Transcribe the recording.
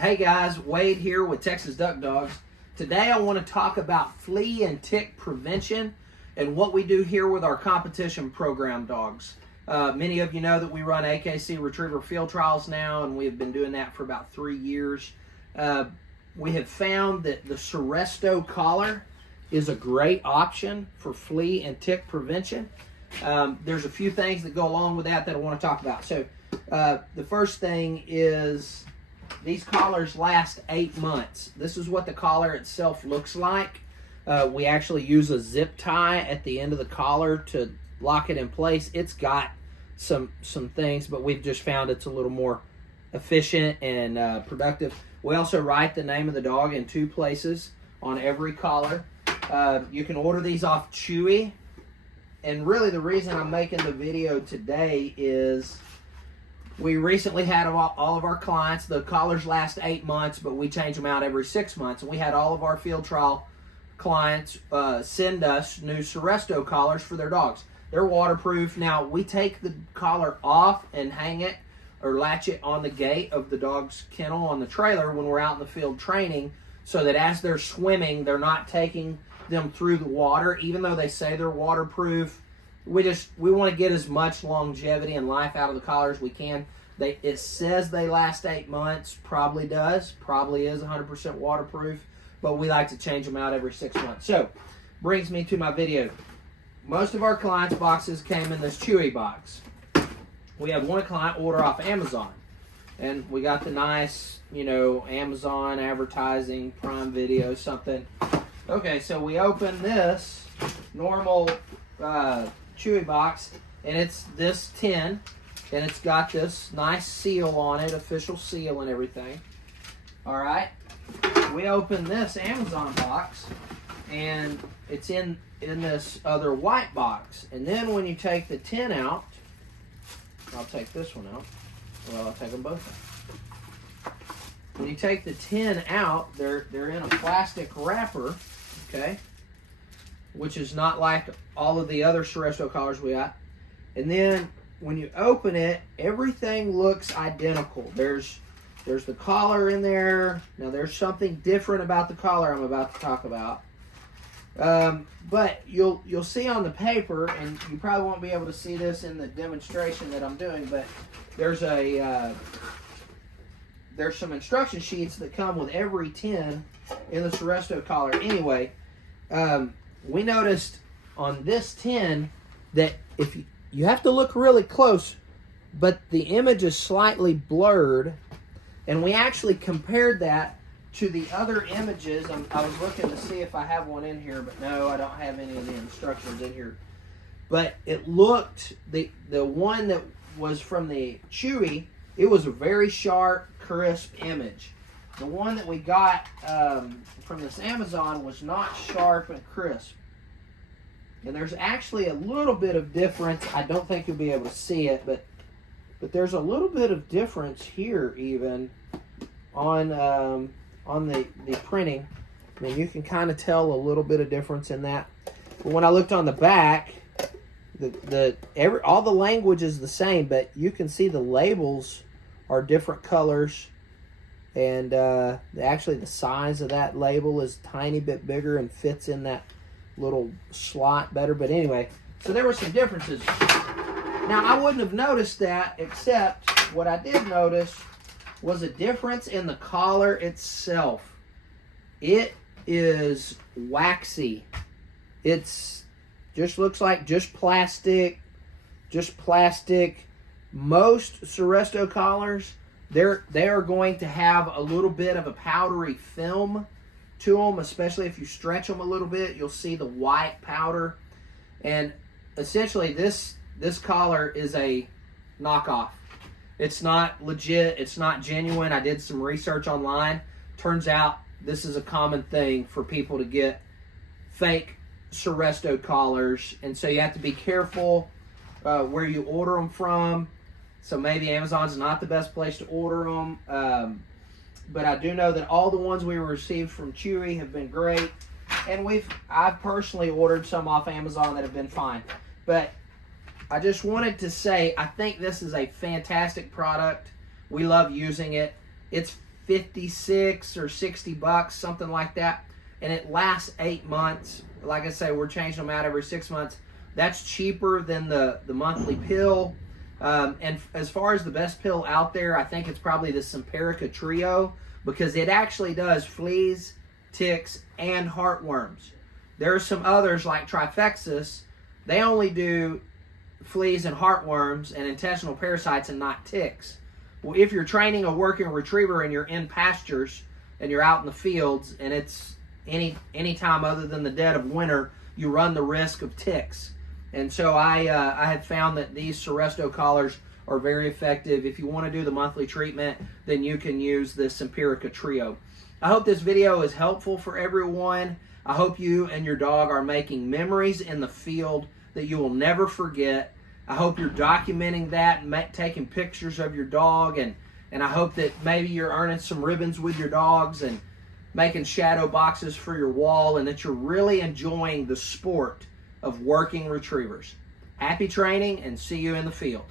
Hey guys, Wade here with Texas Duck Dogs. Today I want to talk about flea and tick prevention and what we do here with our competition program dogs. Many of you know that we run AKC Retriever Field Trials now, and we have been doing that for about 3 years. We have found that the Seresto collar is a great option for flea and tick prevention. There's a few things that go along with that I want to talk about. So the first thing is these collars last 8 months. This is what the collar itself looks like. We actually use a zip tie at the end of the collar to lock it in place. It's got some things, but we've just found it's a little more efficient and productive. We also write the name of the dog in 2 places on every collar. You can order these off Chewy. And really the reason I'm making the video today is we recently had all of our clients, the collars last 8 months, but we change them out every 6 months. And we had all of our field trial clients send us new Seresto collars for their dogs. They're waterproof. Now, we take the collar off and hang it or latch it on the gate of the dog's kennel on the trailer when we're out in the field training, so that as they're swimming, they're not taking them through the water. Even though they say they're waterproof, we want to get as much longevity and life out of the collar as we can. It says they last 8 months, probably is 100% waterproof, but we like to change them out every 6 months. So, brings me to my video. Most of our clients' boxes came in this Chewy box. We had one client order off Amazon, and we got the nice, Amazon advertising, Prime Video, something. Okay, so we open this normal Chewy box, and it's this tin, and it's got this nice seal on it, official seal and everything. All right, we open this Amazon box, and it's in this other white box. And then when you take the tin out, I'll take this one out. Well, I'll take them both out. When you take the tin out, they're in a plastic wrapper, okay, which is not like all of the other Seresto collars we got. And then when you open it, everything looks identical. There's the collar in there. Now there's something different about the collar I'm about to talk about. But you'll see on the paper, and you probably won't be able to see this in the demonstration that I'm doing, but there's some instruction sheets that come with every tin in the Seresto collar. Anyway, we noticed on this tin that if you have to look really close, but the image is slightly blurred, and we actually compared that to the other images. I was looking to see if I have one in here, but no, I don't have any of the instructions in here. But it looked, the one that was from the Chewy, it was a very sharp, crisp image. The one that we got from this Amazon was not sharp and crisp. And there's actually a little bit of difference. I don't think you'll be able to see it, but there's a little bit of difference here even on the printing. I mean, you can kind of tell a little bit of difference in that. But when I looked on the back, all the language is the same, but you can see the labels are different colors, and actually the size of that label is a tiny bit bigger and fits in that little slot better. But anyway, so there were some differences. Now, I wouldn't have noticed that, except what I did notice was a difference in the collar itself. It is waxy. It's just looks like just plastic. Most Seresto collars, they are going to have a little bit of a powdery film to them, especially if you stretch them a little bit. You'll see the white powder. And essentially this collar is a knockoff. It's not legit. It's not genuine. I did some research online. Turns out this is a common thing for people to get fake Seresto collars. And so you have to be careful where you order them from. So maybe Amazon's not the best place to order them. But I do know that all the ones we received from Chewy have been great. And I've personally ordered some off Amazon that have been fine. But I just wanted to say, I think this is a fantastic product. We love using it. It's $56 or $60, something like that, and it lasts 8 months. Like I say, we're changing them out every 6 months. That's cheaper than the monthly pill. And as far as the best pill out there, I think it's probably the Simparica Trio, because it actually does fleas, ticks, and heartworms. There are some others like Trifexis. They only do fleas and heartworms and intestinal parasites and not ticks. Well, if you're training a working retriever and you're in pastures and you're out in the fields and it's any time other than the dead of winter, you run the risk of ticks. And so I have found that these Seresto collars are very effective. If you want to do the monthly treatment, then you can use the Simparica Trio. I hope this video is helpful for everyone. I hope you and your dog are making memories in the field that you will never forget. I hope you're documenting that and taking pictures of your dog, and I hope that maybe you're earning some ribbons with your dogs and making shadow boxes for your wall, and that you're really enjoying the sport of working retrievers. Happy training, and see you in the field.